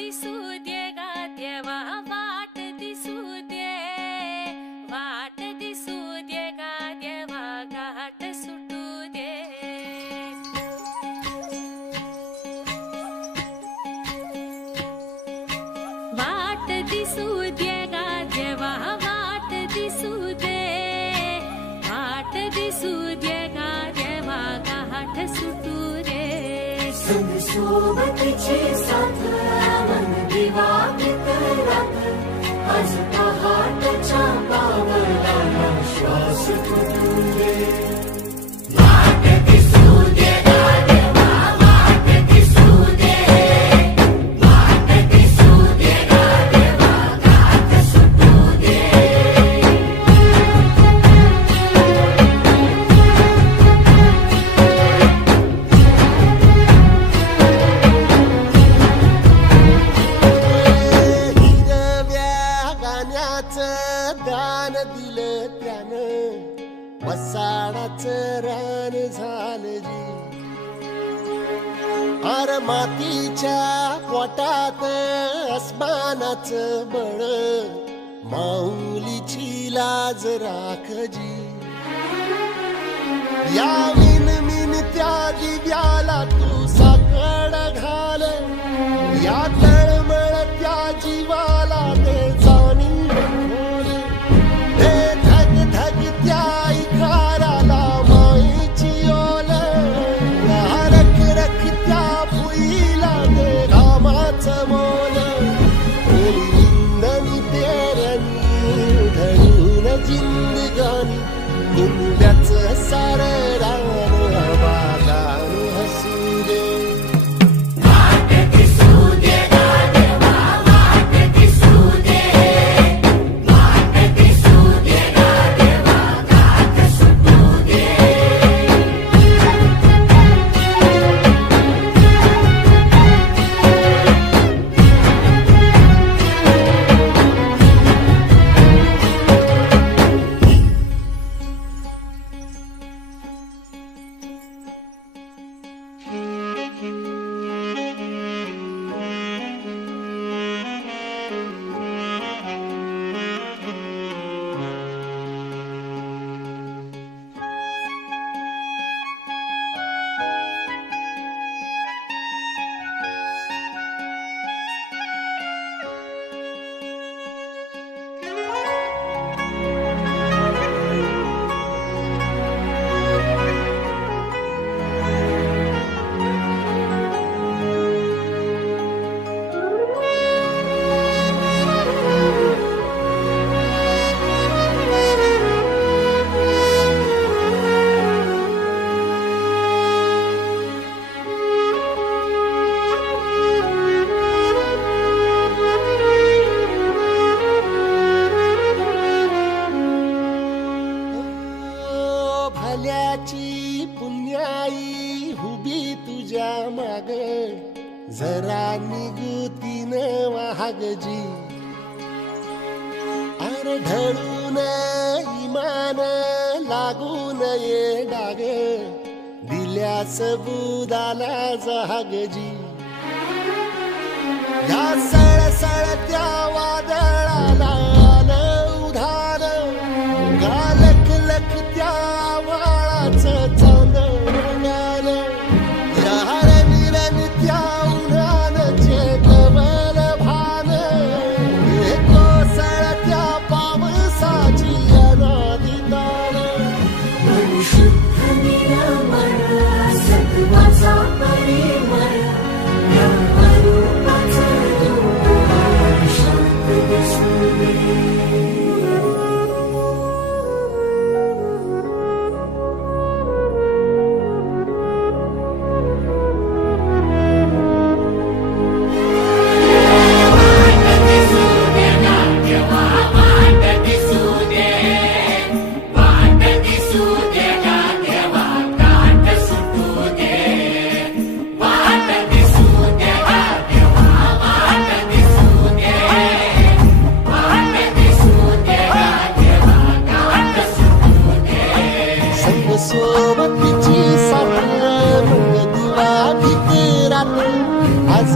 दिसू दे गा देवा वाट दिसू दे, वाट दिसू दे गा देवा घाट सुटू दे। वाट दिसू दे गा देवा वाट दिसू दे, वाट दिसू दे गा देवा घाट सुटू दे। संग सोबतीची साथ मन दिवाळीत रात, आज पहाटच्या पावलाला श्वास फुटू दे। वाट दिसू दे गा देवा वाट दिसू दे, वाट दिसू दे गा देवा घाट सुटू दे। दान दिलं त्यानं वसाडाचं रान झालं जी, अर मातीच्या पोटात अस्मानाचं बळ, माऊलीची लाज राख जी। या मिन त्या दिव्याला तू साकड घाल, या तळमळ त्या जीवाला दे जाणीव। जिंदगानी दुनियाचं सारं रान आबादान हसू दे। वाट दिसू दे गा देवा वाट दिसू दे, वाट दिसू दे गा देवा घाट सुटू दे। भल्याची पुण्याई हुबी तुझ्या माग, जरा निगुतीन वाहग जी। अरे ढळून इमान लागून ये डाग, दिल्या सबुदाला जहाग जी। या सळसळत्या वादळाला उधार, गालख लख त्या वाळाचं चांदण गाल, या रंगीरंगत्या उन्हानचे कवल भान, कोसळत्या पावसाची अनादी दान। मन शुद्ध निरामय सत्वाचा परिमय, या रूपाचं रूप शांत दिसू दे। सोबतीची साथ दिवा भीती रात, आज